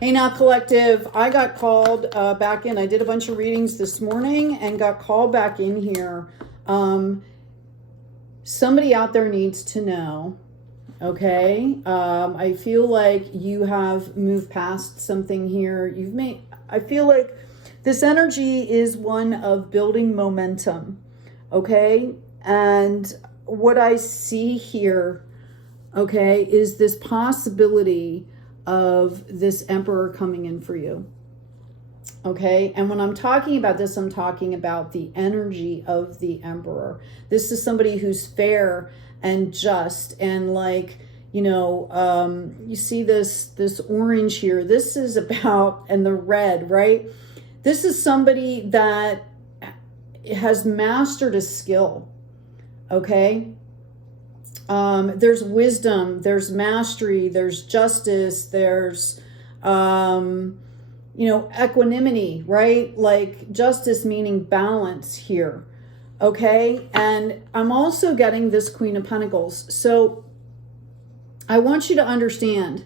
Hey, Now Collective, I got called back in. I did a bunch of readings this morning and got called back in here. Somebody out there needs to know, okay? I feel like you have moved past something here. I feel like this energy is one of building momentum, okay? And what I see here, okay, is this possibility of this Emperor coming in for you. Okay, and when I'm talking about this, I'm talking about the energy of the Emperor. This is somebody who's fair and just, and like, you know, you see this orange here. This is about, and the red, right? This is somebody that has mastered a skill. Okay. There's wisdom, there's mastery, there's justice, there's, you know, equanimity, right? Like justice meaning balance here. Okay. And I'm also getting this Queen of Pentacles. So I want you to understand,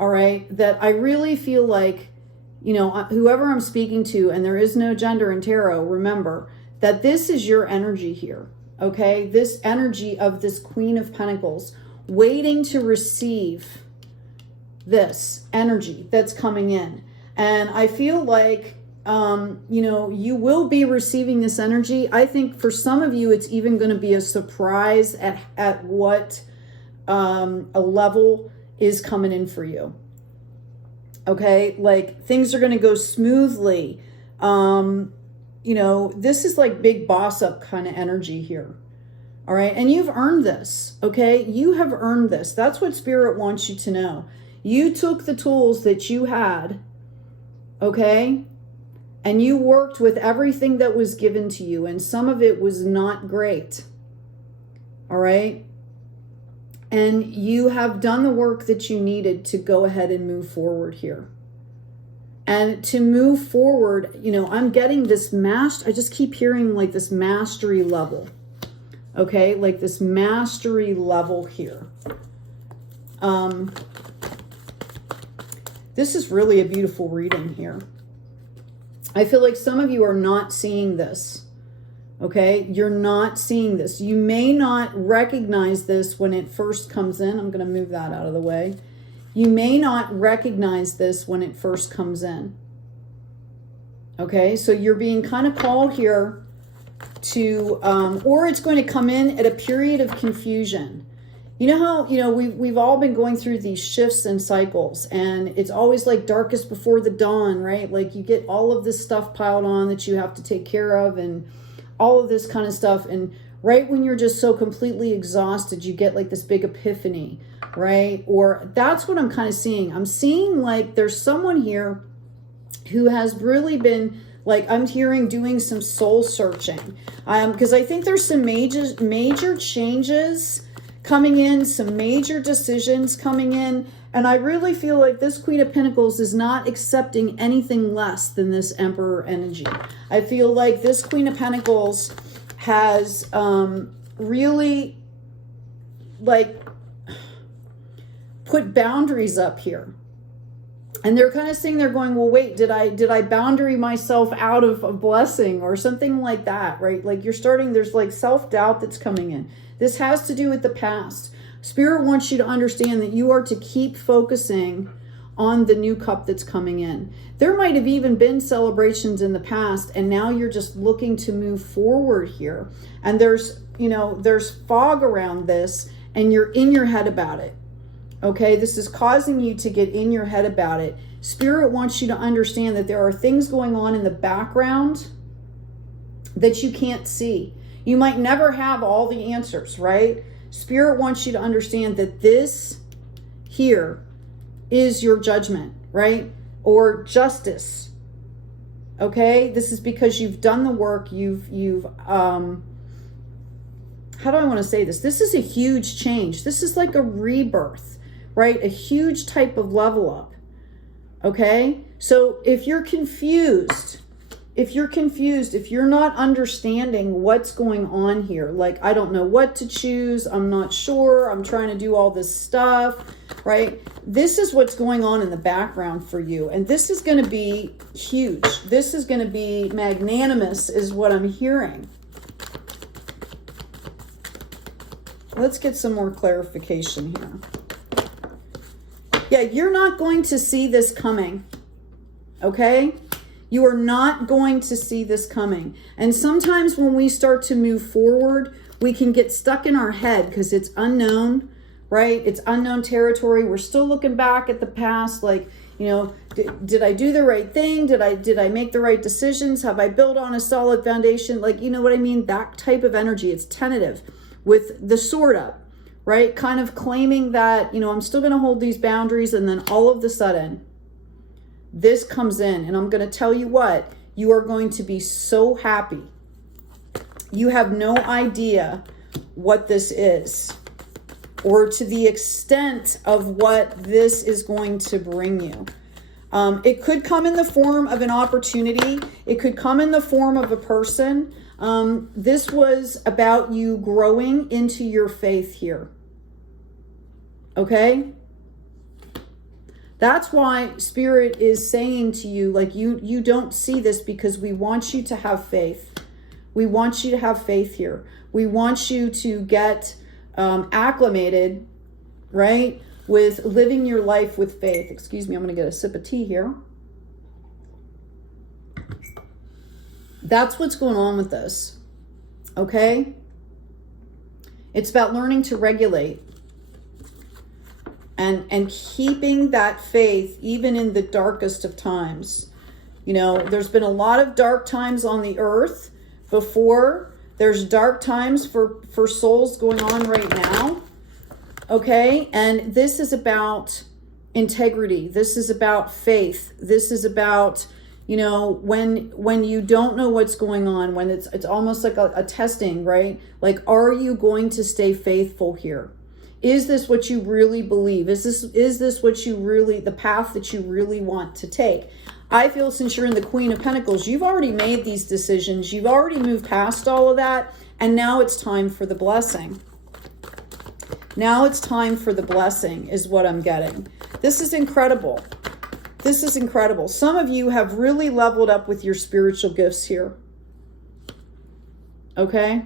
all right, that I really feel like, you know, whoever I'm speaking to, and there is no gender in tarot, remember that this is your energy here. Okay, this energy of this Queen of Pentacles waiting to receive this energy that's coming in. And I feel like, you know, you will be receiving this energy. I think for some of you, it's even going to be a surprise at what a level is coming in for you. Okay, like things are going to go smoothly. You know, this is like big boss up kind of energy here. All right. And you've earned this. Okay. You have earned this. That's what Spirit wants you to know. You took the tools that you had. Okay. And you worked with everything that was given to you. And some of it was not great. All right. And you have done the work that you needed to go ahead and move forward here. And to move forward, you know, I'm getting this I just keep hearing like this mastery level. Okay, like this mastery level here. This is really a beautiful reading here. I feel like some of you are not seeing this. Okay, you're not seeing this. You may not recognize this when it first comes in. I'm going to move that out of the way. You may not recognize this when it first comes in. Okay, so you're being kind of called here to, or it's going to come in at a period of confusion. You know how, you know, we've all been going through these shifts and cycles, and it's always like darkest before the dawn, right? Like you get all of this stuff piled on that you have to take care of and all of this kind of stuff. And right when you're just so completely exhausted, you get like this big epiphany. Right? Or that's what I'm kind of seeing. I'm seeing like there's someone here who has really been, like, I'm hearing doing some soul searching. Because I think there's some major changes coming in, some major decisions coming in. And I really feel like this Queen of Pentacles is not accepting anything less than this Emperor energy. I feel like this Queen of Pentacles has really like put boundaries up here. And they're kind of sitting there going, well, wait, did I boundary myself out of a blessing or something like that, right? Like you're starting, there's like self-doubt that's coming in. This has to do with the past. Spirit wants you to understand that you are to keep focusing on the new cup that's coming in. There might have even been celebrations in the past, and now you're just looking to move forward here. And there's, you know, there's fog around this, and you're in your head about it. Okay, this is causing you to get in your head about it. Spirit wants you to understand that there are things going on in the background that you can't see. You might never have all the answers, right? Spirit wants you to understand that this here is your judgment, right? Or justice. Okay, this is because you've done the work. You've how do I want to say this? This is a huge change. This is like a rebirth, right? A huge type of level up. Okay, so if you're confused, if you're confused, if you're not understanding what's going on here, like, I don't know what to choose, I'm not sure, I'm trying to do all this stuff, right? This is what's going on in the background for you. And this is going to be huge. This is going to be magnanimous is what I'm hearing. Let's get some more clarification here. Yeah, you're not going to see this coming, okay? You are not going to see this coming. And sometimes when we start to move forward, we can get stuck in our head because it's unknown, right? It's unknown territory. We're still looking back at the past, like, you know, did I do the right thing? Did I make the right decisions? Have I built on a solid foundation? Like, you know what I mean? That type of energy, it's tentative. With the sword up, right? Kind of claiming that, you know, I'm still going to hold these boundaries. And then all of the sudden, this comes in. And I'm going to tell you what, you are going to be so happy. You have no idea what this is, or to the extent of what this is going to bring you. It could come in the form of an opportunity. It could come in the form of a person. This was about you growing into your faith here. Okay? That's why Spirit is saying to you, like, you don't see this because we want you to have faith. We want you to have faith here. We want you to get acclimated, right, with living your life with faith. Excuse me, I'm going to get a sip of tea here. That's what's going on with this, okay? It's about learning to regulate and keeping that faith even in the darkest of times. You know, there's been a lot of dark times on the earth before. There's dark times for souls going on right now, okay? And this is about integrity. This is about faith. This is about, you know, when you don't know what's going on, when it's almost like a testing, right? Like, are you going to stay faithful here? Is this what you really believe? Is this what you really, the path that you really want to take? I feel since you're in the Queen of Pentacles, you've already made these decisions. You've already moved past all of that. And now it's time for the blessing. Now it's time for the blessing is what I'm getting. This is incredible. This is incredible. Some of you have really leveled up with your spiritual gifts here. Okay?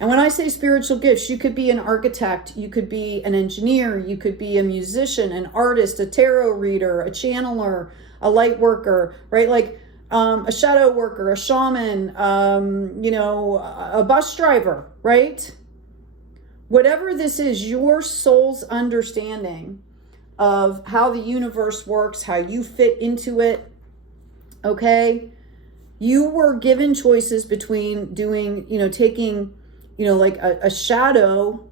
And when I say spiritual gifts, you could be an architect, you could be an engineer, you could be a musician, an artist, a tarot reader, a channeler, a light worker, right? Like a shadow worker, a shaman, you know, a bus driver, right? Whatever this is, your soul's understanding of how the universe works, how you fit into it, okay? You were given choices between doing, you know, taking, you know, like a shadow,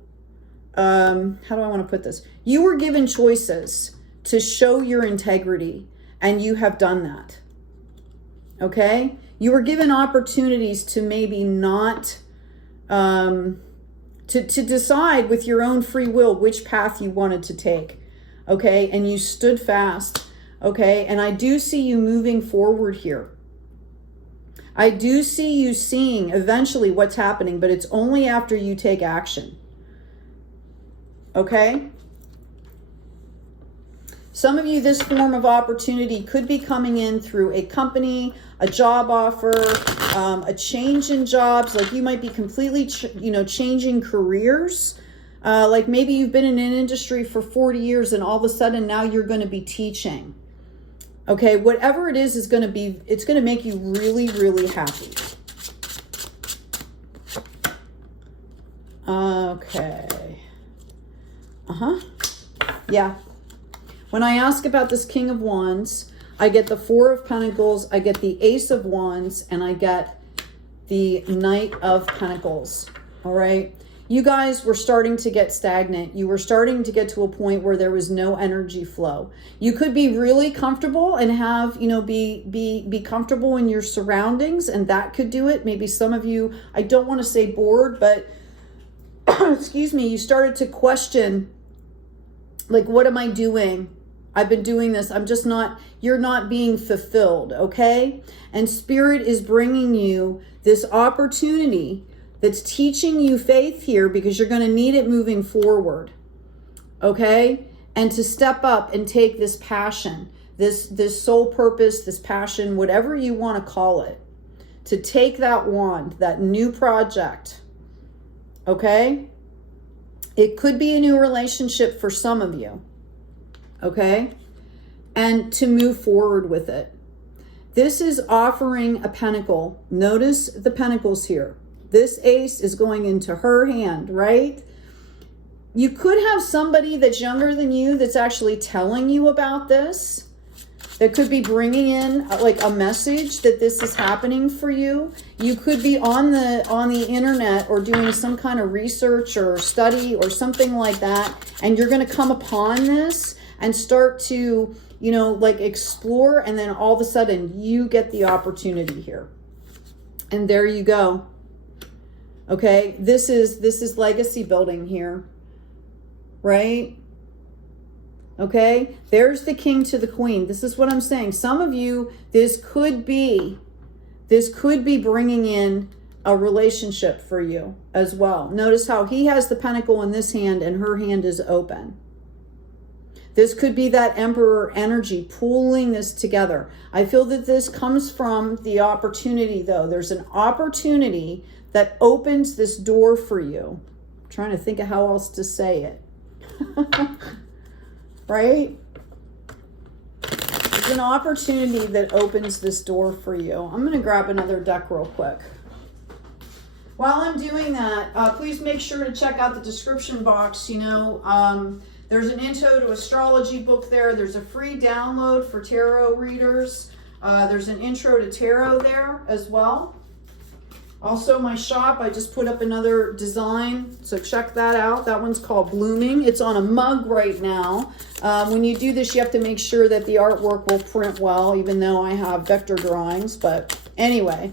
how do I want to put this? You were given choices to show your integrity, and you have done that, okay? You were given opportunities to maybe not, to decide with your own free will which path you wanted to take, okay? And you stood fast, okay? And I do see you moving forward here. I do see you seeing eventually what's happening, but it's only after you take action. Okay? Some of you, this form of opportunity could be coming in through a company, a job offer, a change in jobs. Like you might be completely, changing careers. Like maybe you've been in an industry for 40 years and all of a sudden now you're going to be teaching. Okay, whatever it is going to be, it's going to make you really, really happy. Okay. Yeah. When I ask about this King of Wands, I get the Four of Pentacles, I get the Ace of Wands, and I get the Knight of Pentacles. All right. You guys were starting to get stagnant. You were starting to get to a point where there was no energy flow. You could be really comfortable and have, be comfortable in your surroundings, and that could do it. Maybe some of you, I don't want to say bored, but excuse me, you started to question, like, what am I doing? I've been doing this. I'm just not, you're not being fulfilled, okay? And Spirit is bringing you this opportunity that's teaching you faith here because you're going to need it moving forward, okay? And to step up and take this passion, this soul purpose, this passion, whatever you want to call it, to take that wand, that new project, okay? It could be a new relationship for some of you, okay? And to move forward with it. This is offering a pentacle. Notice the pentacles here. This ace is going into her hand, right? You could have somebody that's younger than you that's actually telling you about this. That could be bringing in like a message that this is happening for you. You could be on the internet or doing some kind of research or study or something like that, and you're going to come upon this and start to, you know, like explore, and then all of a sudden you get the opportunity here. And there you go. Okay, this is legacy building here. Right? Okay, there's the king to the queen. This is what I'm saying. Some of you, this could be bringing in a relationship for you as well. Notice how he has the pentacle in this hand and her hand is open. This could be that emperor energy pulling this together. I feel that this comes from the opportunity though. There's an opportunity that opens this door for you. I'm trying to think of how else to say it. Right? There's an opportunity that opens this door for you. I'm going to grab another deck real quick. While I'm doing that, please make sure to check out the description box. You know, there's an intro to astrology book there. There's a free download for tarot readers. There's an intro to tarot there as well. Also, my shop, I just put up another design, so check that out. That one's called Blooming. It's on a mug right now. When you do this, you have to make sure that the artwork will print well, even though I have vector drawings. But anyway.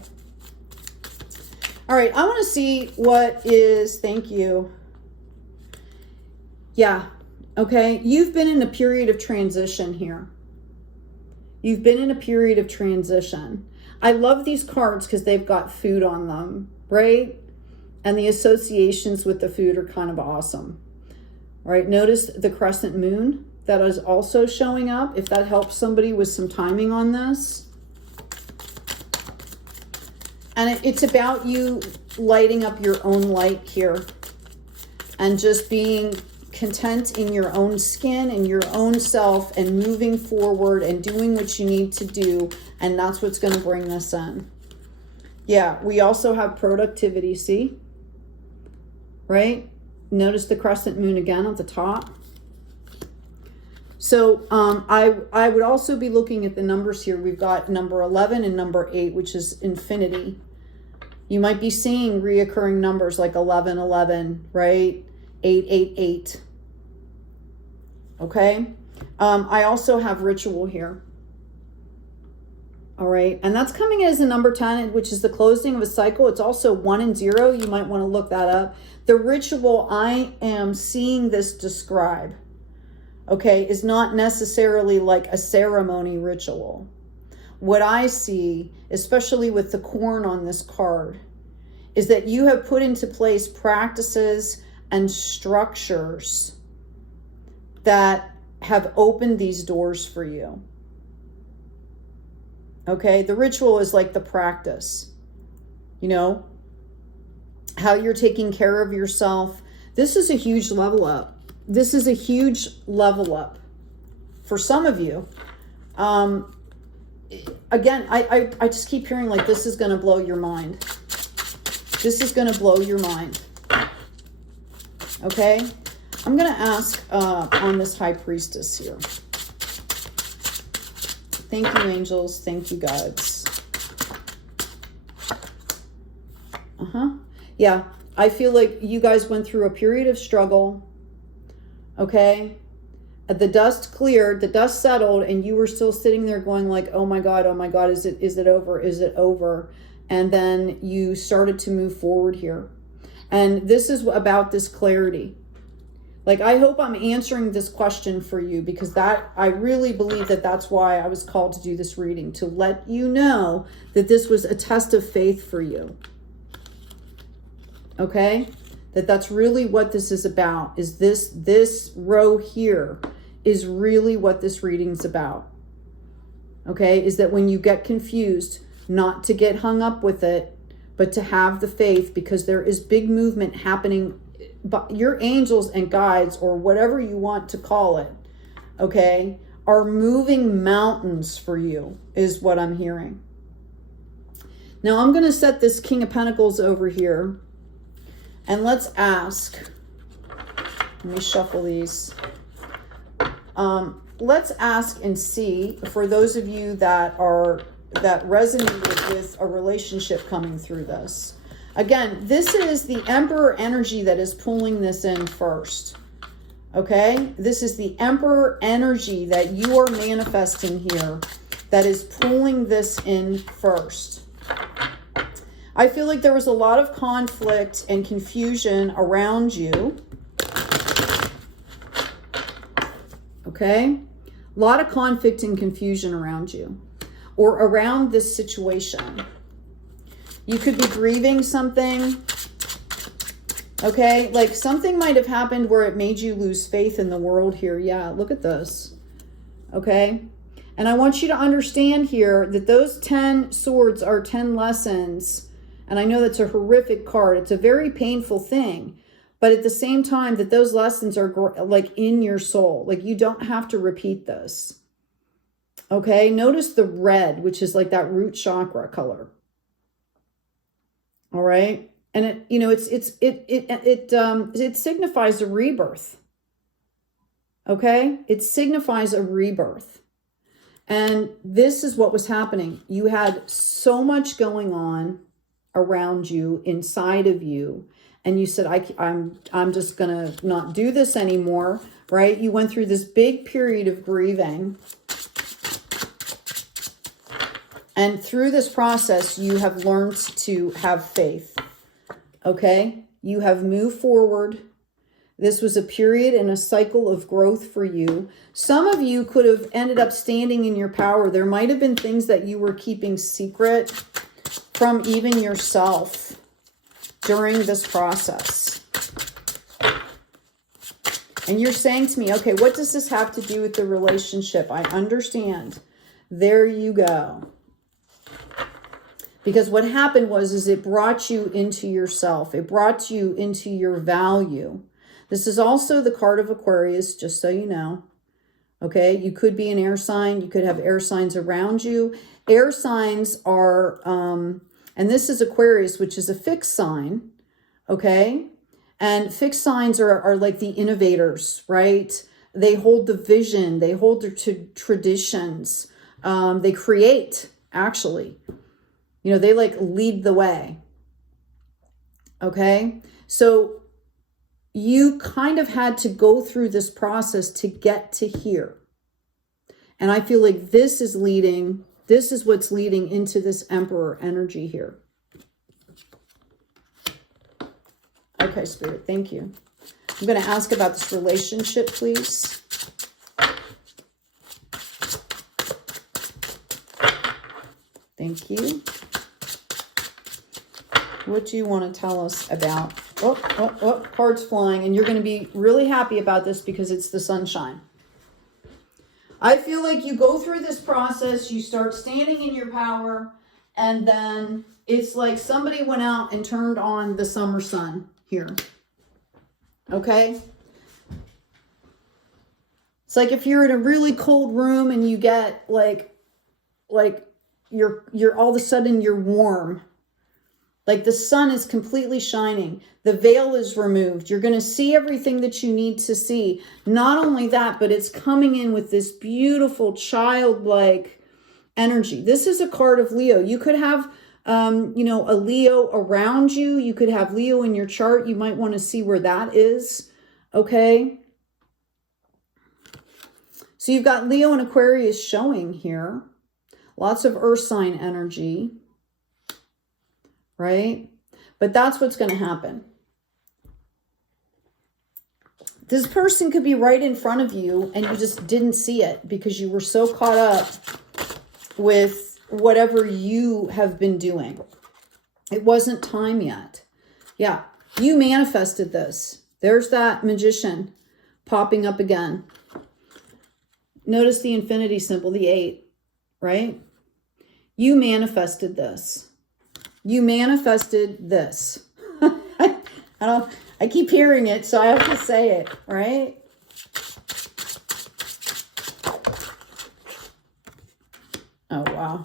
All right, I want to see what is, thank you. Yeah, okay. You've been in a period of transition here. You've been in a period of transition. I love these cards because they've got food on them, right? And the associations with the food are kind of awesome, right? Notice the crescent moon that is also showing up, if that helps somebody with some timing on this. And it's about you lighting up your own light here and just being content in your own skin and your own self and moving forward and doing what you need to do. And that's what's going to bring this in. Yeah, we also have productivity, see? Right? Notice the crescent moon again at the top. So I would also be looking at the numbers here. We've got number 11 and number 8, which is infinity. You might be seeing reoccurring numbers like 1111, right? 888. Okay? I also have ritual here. All right, and that's coming as a number 10, which is the closing of a cycle. It's also 1 and 0. You might want to look that up. The ritual I am seeing this describe, okay, is not necessarily like a ceremony ritual. What I see, especially with the corn on this card, is that you have put into place practices and structures that have opened these doors for you. Okay, the ritual is like the practice, you know, how you're taking care of yourself. This is a huge level up. This is a huge level up for some of you. Again, I just keep hearing like this is going to blow your mind. This is going to blow your mind. Okay, I'm going to ask on this high priestess here. Thank you, angels. Thank you, gods. Yeah, I feel like you guys went through a period of struggle. Okay? The dust cleared, the dust settled, and you were still sitting there going like, oh my God, is it over? Is it over? And then you started to move forward here. And this is about this clarity. Like, I hope I'm answering this question for you, because that, I really believe that that's why I was called to do this reading, to let you know that this was a test of faith for you. Okay? That's really what this is about, is this row here is really what this reading's about. Okay? Is that when you get confused, not to get hung up with it, but to have the faith, because there is big movement happening. But your angels and guides, or whatever you want to call it, okay, are moving mountains for you, is what I'm hearing. Now I'm going to set this King of Pentacles over here, and let's ask, let me shuffle these. Let's ask and see, for those of you that resonated with a relationship coming through this. Again, this is the Emperor energy that is pulling this in first. Okay? This is the Emperor energy that you are manifesting here that is pulling this in first. I feel like there was a lot of conflict and confusion around you. Okay? A lot of conflict and confusion around you, or around this situation. You could be grieving something, okay? Like, something might have happened where it made you lose faith in the world here. Yeah, look at this, okay? And I want you to understand here that those 10 swords are 10 lessons. And I know that's a horrific card. It's a very painful thing. But at the same time, that those lessons are like in your soul. Like, you don't have to repeat this, okay? Notice the red, which is like that root chakra color. All right. And it, you know, it signifies a rebirth. Okay. It signifies a rebirth. And this is what was happening. You had so much going on around you, inside of you. And you said, I'm just going to not do this anymore. Right. You went through this big period of grieving. And through this process, you have learned to have faith, okay? You have moved forward. This was a period and a cycle of growth for you. Some of you could have ended up standing in your power. There might have been things that you were keeping secret from even yourself during this process. And you're saying to me, okay, what does this have to do with the relationship? I understand. There you go. Because what happened is it brought you into yourself. It brought you into your value. This is also the card of Aquarius, just so you know. Okay, you could be an air sign. You could have air signs around you. Air signs are, and this is Aquarius, which is a fixed sign. Okay, and fixed signs are like the innovators, right? They hold the vision. They hold their traditions. They create, actually. You know, they like lead the way. Okay. So you kind of had to go through this process to get to here. And I feel like this is what's leading into this Emperor energy here. Okay, Spirit, thank you. I'm going to ask about this relationship, please. Thank you. What do you want to tell us about? Oh, cards flying. And you're going to be really happy about this because it's the sunshine. I feel like you go through this process, you start standing in your power, and then it's like somebody went out and turned on the summer sun here. Okay? It's like if you're in a really cold room and you get like you're all of a sudden you're warm. Like the sun is completely shining. The veil is removed. You're going to see everything that you need to see. Not only that, but it's coming in with this beautiful childlike energy. This is a card of Leo. You could have, a Leo around you. You could have Leo in your chart. You might want to see where that is. Okay. So you've got Leo and Aquarius showing here. Lots of earth sign energy. Right? But that's what's going to happen. This person could be right in front of you and you just didn't see it because you were so caught up with whatever you have been doing. It wasn't time yet. Yeah, you manifested this. There's that magician popping up again. Notice the infinity symbol, the 8, right? You manifested this. You manifested this. I keep hearing it, so I have to say it, right? Oh, wow.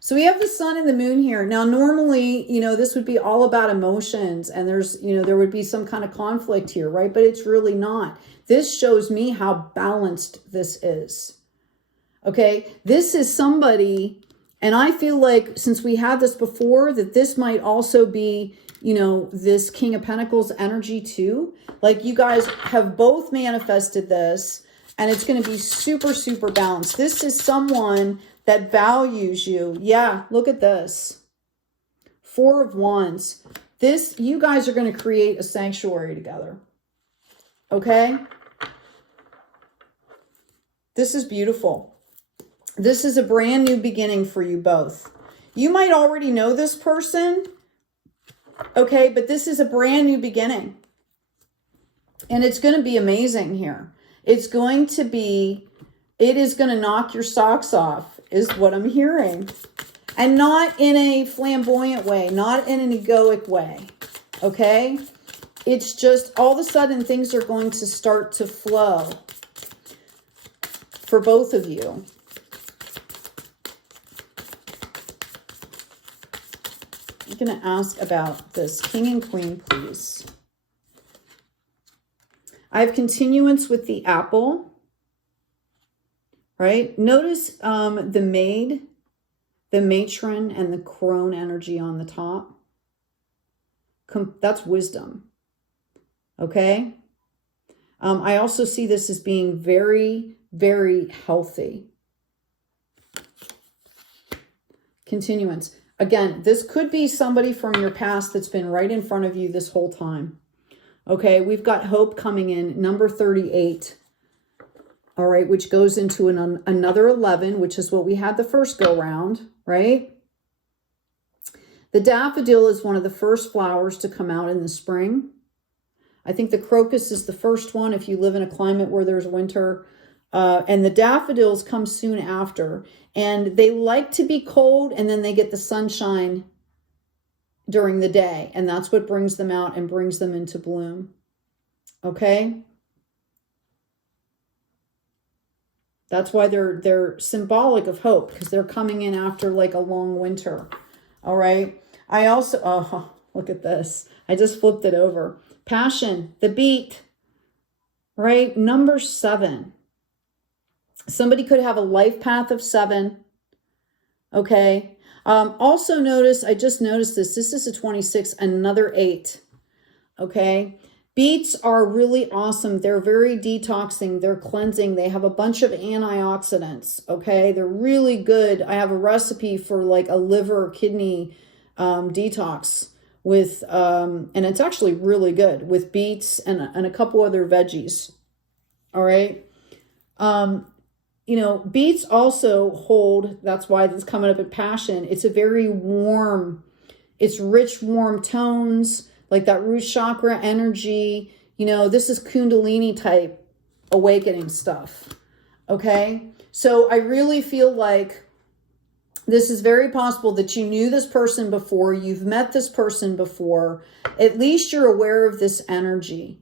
So we have the sun and the moon here. Now, normally, you know, this would be all about emotions and there's, you know, there would be some kind of conflict here, right? But it's really not. This shows me how balanced this is. Okay. This is somebody, and I feel like since we had this before, that this might also be, you know, this King of Pentacles energy too. Like you guys have both manifested this and it's going to be super, super balanced. This is someone that values you. Yeah, look at this. 4 of Wands. This, you guys are going to create a sanctuary together. Okay? This is beautiful. This is a brand new beginning for you both. You might already know this person. Okay, but this is a brand new beginning. And it's going to be amazing here. It's going to be, it is going to knock your socks off, is what I'm hearing. And not in a flamboyant way, not in an egoic way. Okay? It's just all of a sudden things are going to start to flow for both of you. I'm going to ask about this King and Queen, please. I have continuance with the Apple, right? Notice the Maid, the Matron, and the Crone energy on the top. That's wisdom, okay? I also see this as being very, very healthy. Continuance. Again, this could be somebody from your past that's been right in front of you this whole time. Okay, we've got hope coming in, number 38. All right, which goes into another 11, which is what we had the first go round, right? The daffodil is one of the first flowers to come out in the spring. I think the crocus is the first one if you live in a climate where there's winter. And the daffodils come soon after. And they like to be cold and then they get the sunshine during the day. And that's what brings them out and brings them into bloom. Okay? That's why they're symbolic of hope, because they're coming in after like a long winter. All right? I also, oh, look at this. I just flipped it over. Passion, the beat, right? Number 7. Somebody could have a life path of 7. Okay. Also notice, I just noticed this. This is a 26, another 8. Okay. Beets are really awesome. They're very detoxing. They're cleansing. They have a bunch of antioxidants. Okay. They're really good. I have a recipe for like a liver, kidney detox with, and it's actually really good with beets and a couple other veggies. All right. You know, beets also hold, that's why this is coming up at passion. It's a very warm, it's rich, warm tones, like that root chakra energy. You know, this is Kundalini type awakening stuff. Okay. So I really feel like this is very possible that you knew this person before, you've met this person before, at least you're aware of this energy.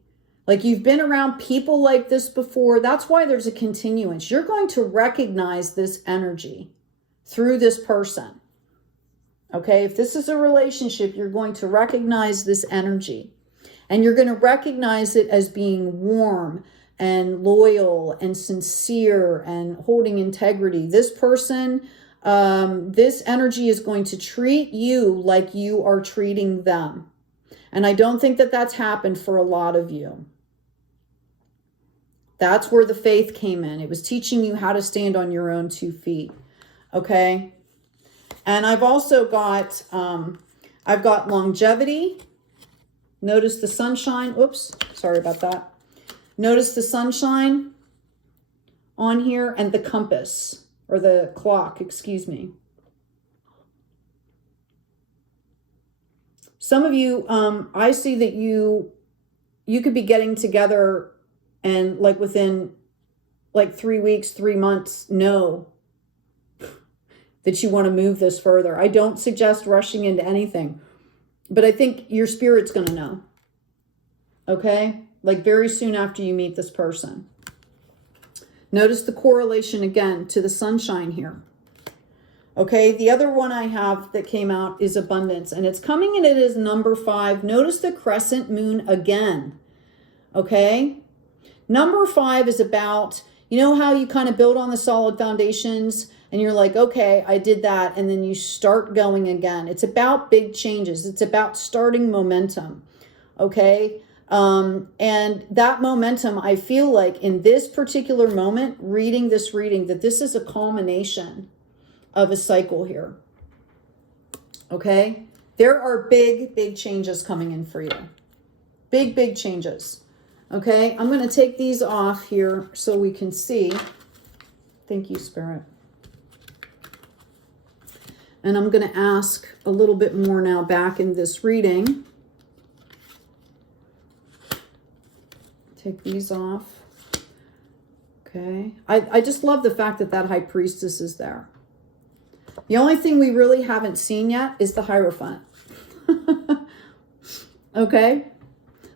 Like you've been around people like this before. That's why there's a continuance. You're going to recognize this energy through this person. Okay, if this is a relationship, you're going to recognize this energy. And you're going to recognize it as being warm and loyal and sincere and holding integrity. This person, this energy is going to treat you like you are treating them. And I don't think that that's happened for a lot of you. That's where the faith came in. It was teaching you how to stand on your own 2 feet. Okay. And I've also got, I've got longevity. Notice the sunshine. Oops. Sorry about that. Notice the sunshine on here and the compass, or the clock, excuse me. Some of you, I see that you could be getting together and like within like 3 weeks, 3 months, know that you want to move this further. I don't suggest rushing into anything, but I think your spirit's going to know. Okay? Like very soon after you meet this person. Notice the correlation again to the sunshine here. Okay, the other one I have that came out is abundance, and it's coming in it as number 5. Notice the crescent moon again. Okay, number 5 is about, you know how you kind of build on the solid foundations and you're like, okay, I did that, and then you start going again. It's about big changes. It's about starting momentum. Okay, and that momentum, I feel like in this particular moment, reading this reading, that this is a culmination of a cycle here. Okay, there are big changes coming in for you. Big changes. Okay, I'm going to take these off here so we can see. Thank you, Spirit. And I'm going to ask a little bit more now back in this reading. Take these off. Okay, I just love the fact that that High Priestess is there. The only thing we really haven't seen yet is the Hierophant. Okay,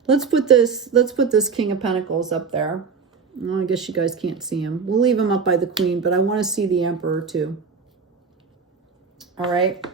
let's put this King of Pentacles up there. Well, I guess you guys can't see him. We'll leave him up by the Queen, but I want to see the Emperor too. All right.